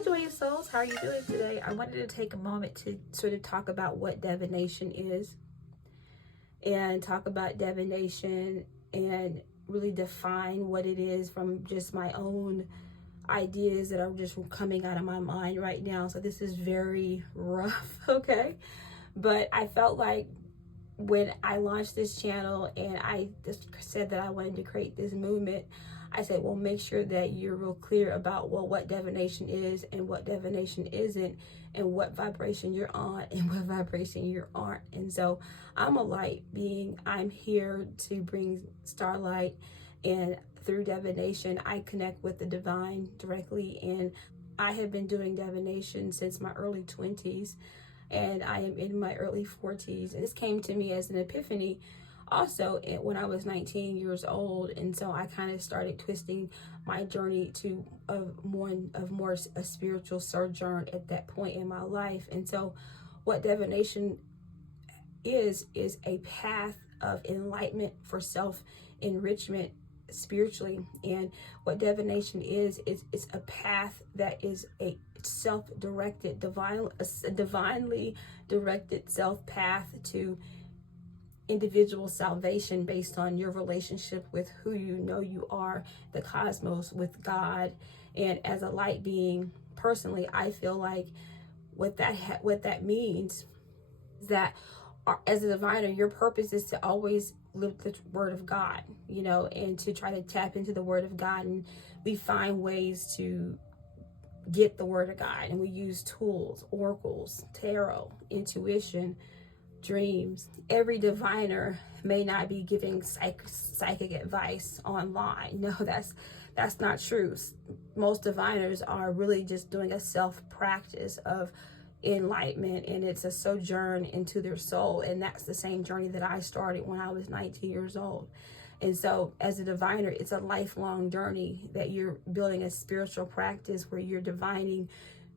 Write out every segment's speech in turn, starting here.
Hi, Joyous Souls. How are you doing today? I wanted to take a moment to sort of talk about what divination is and talk about divination and really define what it is from just my own ideas that are just coming out of my mind right now. So this is very rough, okay? But I felt like when I launched this channel and I just said that I wanted to create this movement, I said, well, make sure that you're real clear about, well, what divination is and what divination isn't, and what vibration you're on and what vibration you aren't. And so I'm a light being. I'm here to bring starlight, and through divination, I connect with the divine directly. And I have been doing divination since my early 20s, and I am in my early 40s. And this came to me as an epiphany also when I was 19 years old. And so I kind of started twisting my journey to a more a spiritual sojourn at that point in my life. And so what divination is a path of enlightenment for self-enrichment spiritually. And what divination is it's a path that is a self-directed, divinely directed self path to individual salvation based on your relationship with who you know you are, the cosmos, with God. And as a light being, personally, I feel like what that means is that as a diviner, your purpose is to always live the word of God, and to try to tap into the word of God. And we find ways to get the word of God, and we use tools, oracles, tarot, intuition, dreams. Every diviner may not be giving psychic advice online. No, that's not true. Most diviners are really just doing a self practice of enlightenment, and it's a sojourn into their soul. And that's the same journey that I started when I was 19 years old. And so as a diviner, it's a lifelong journey that you're building a spiritual practice where you're divining,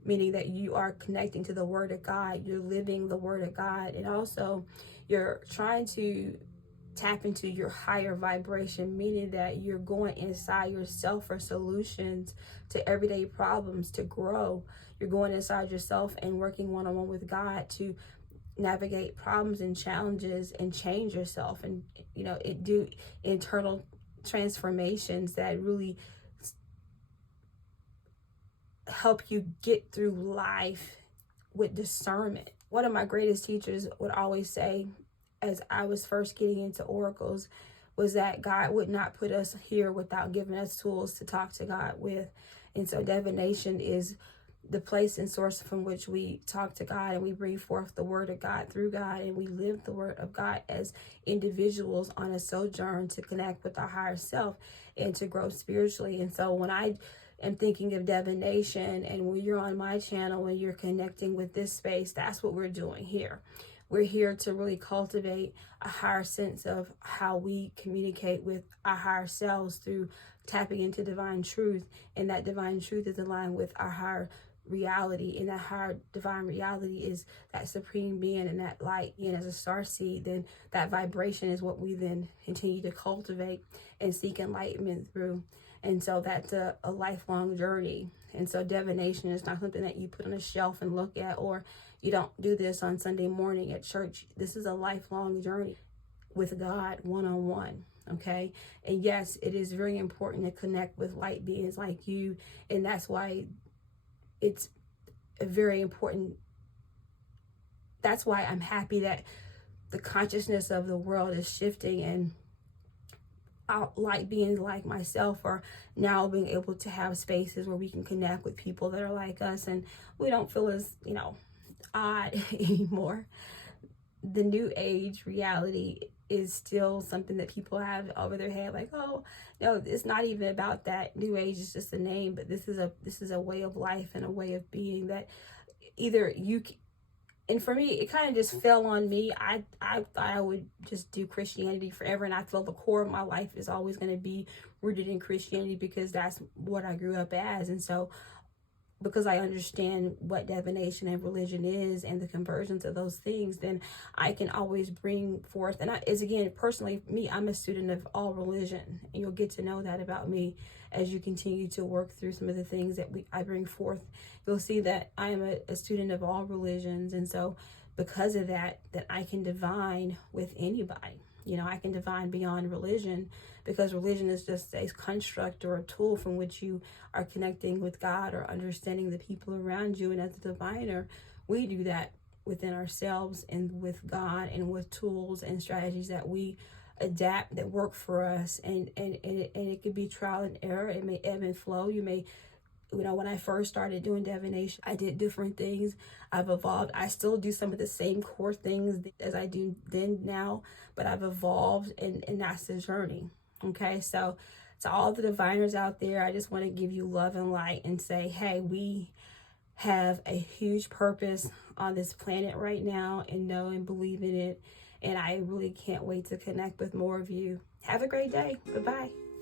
meaning that you are connecting to the word of God, you're living the word of God, and also you're trying to tap into your higher vibration, meaning that you're going inside yourself for solutions to everyday problems, to grow. You're going inside yourself and working one-on-one with God to navigate problems and challenges and change yourself, and it do internal transformations that really help you get through life with discernment. One of my greatest teachers would always say, as I was first getting into oracles, was that God would not put us here without giving us tools to talk to God with. And so divination is the place and source from which we talk to God, and we bring forth the word of God through God, and we live the word of God as individuals on a sojourn to connect with our higher self and to grow spiritually. And so when I am thinking of divination, and when you're on my channel, when you're connecting with this space, that's what we're doing here. We're here to really cultivate a higher sense of how we communicate with our higher selves through tapping into divine truth. And that divine truth is aligned with our higher reality, and that higher divine reality is that supreme being and that light being as a star seed. Then that vibration is what we then continue to cultivate and seek enlightenment through. And so that's a lifelong journey. And so divination is not something that you put on a shelf and look at, or you don't do this on Sunday morning at church. This is a lifelong journey with God, one-on-one. Okay. And yes, it is very important to connect with light beings like you. And that's why it's a very important. That's why I'm happy that the consciousness of the world is shifting, and light beings like myself are now being able to have spaces where we can connect with people that are like us, and we don't feel as odd anymore. The new age reality is still something that people have over their head, like, oh no, it's not even about that. New age is just a name, but this is a way of life and a way of being that either you. And for me, it kind of just fell on me. I thought I would just do Christianity forever, and I feel the core of my life is always going to be rooted in Christianity because that's what I grew up as. And so because I understand what divination and religion is and the conversions of those things, then I can always bring forth. And is again, personally, me, I'm a student of all religion. And you'll get to know that about me as you continue to work through some of the things that I bring forth. You'll see that I am a student of all religions. And so because of that I can divine with anybody. I can divine beyond religion, because religion is just a construct or a tool from which you are connecting with God or understanding the people around you. And as a diviner, we do that within ourselves and with God, and with tools and strategies that we adapt that work for us. And it could be trial and error. It may ebb and flow. When I first started doing divination, I did different things. I've evolved. I still do some of the same core things as I do then now, but I've evolved, and that's the journey. Okay, so to all the diviners out there, I just want to give you love and light and say, hey, we have a huge purpose on this planet right now, and know and believe in it. And I really can't wait to connect with more of you. Have a great day. Bye-bye.